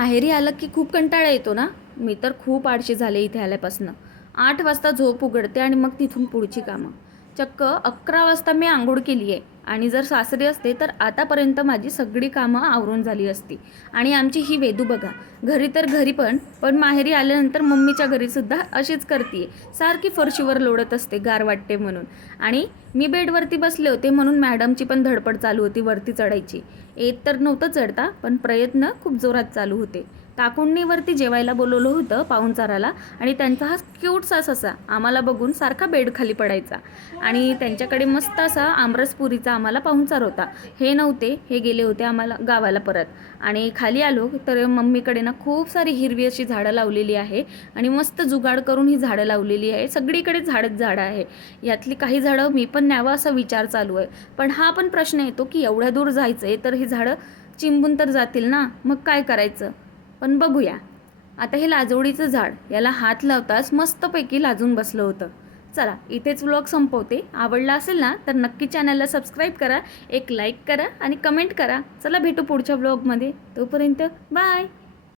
माहेरी आलं की खूप कंटाळा येतो ना. मी तर खूप आळशी झाले इथे आल्यापासनं. 8 वाजता झोप उघडते आणि मग तिथून पुढची कामं. चक्क 11 वाजता मी अंघोळ केली आहे आणि जर सासरी असते तर आतापर्यंत माझी सगळी कामं आवरून झाली असती. आणि आमची ही वेदू बघा, घरी तर घरी पण माहेरी आल्यानंतर मम्मीच्या घरीसुद्धा अशीच करते. सारखी फरशीवर लोळत असते गार वाटते म्हणून. आणि मी बेडवरती बसले होते म्हणून मॅडमची पण धडपड चालू होती वरती चढायची. येत तर नव्हतं चढता, पण प्रयत्न खूप जोरात चालू होते. काकूंनी वरती जेवायला बोलवलं होतं पाहुणचाराला आणि त्यांचा हा क्यूटसा ससा आम्हाला बघून सारखा बेड खाली पडायचा. आणि त्यांच्याकडे मस्त असा आमरसपुरीचा आम्हाला पाहुणचार होता. हे नव्हते, हे गेले होते आम्हाला गावाला परत. आणि खाली आलो तर मम्मीकडे ना खूप सारी हिरवी अशी झाडं लावलेली आहे आणि मस्त जुगाड करून ही झाडं लावलेली आहे. सगळीकडे झाडच झाडं आहे. यातली काही झाडं मी पण न्यावं असा विचार चालू आहे. पण हा पण प्रश्न येतो की एवढ्या दूर जायचं आहे तर ही झाडं चिंबून तर जातील ना, मग काय करायचं. पण बघूया. आता हे लाजवडीचं झाड याला हात लावताच मस्तपैकी लाजून बसलं होतं. चला इथेच व्लॉग संपवते. आवडला असेल ना तर नक्की चॅनलला सबस्क्राईब करा, एक लाईक करा आणि कमेंट करा. चला भेटू पुढच्या व्लॉगमध्ये. तोपर्यंत बाय.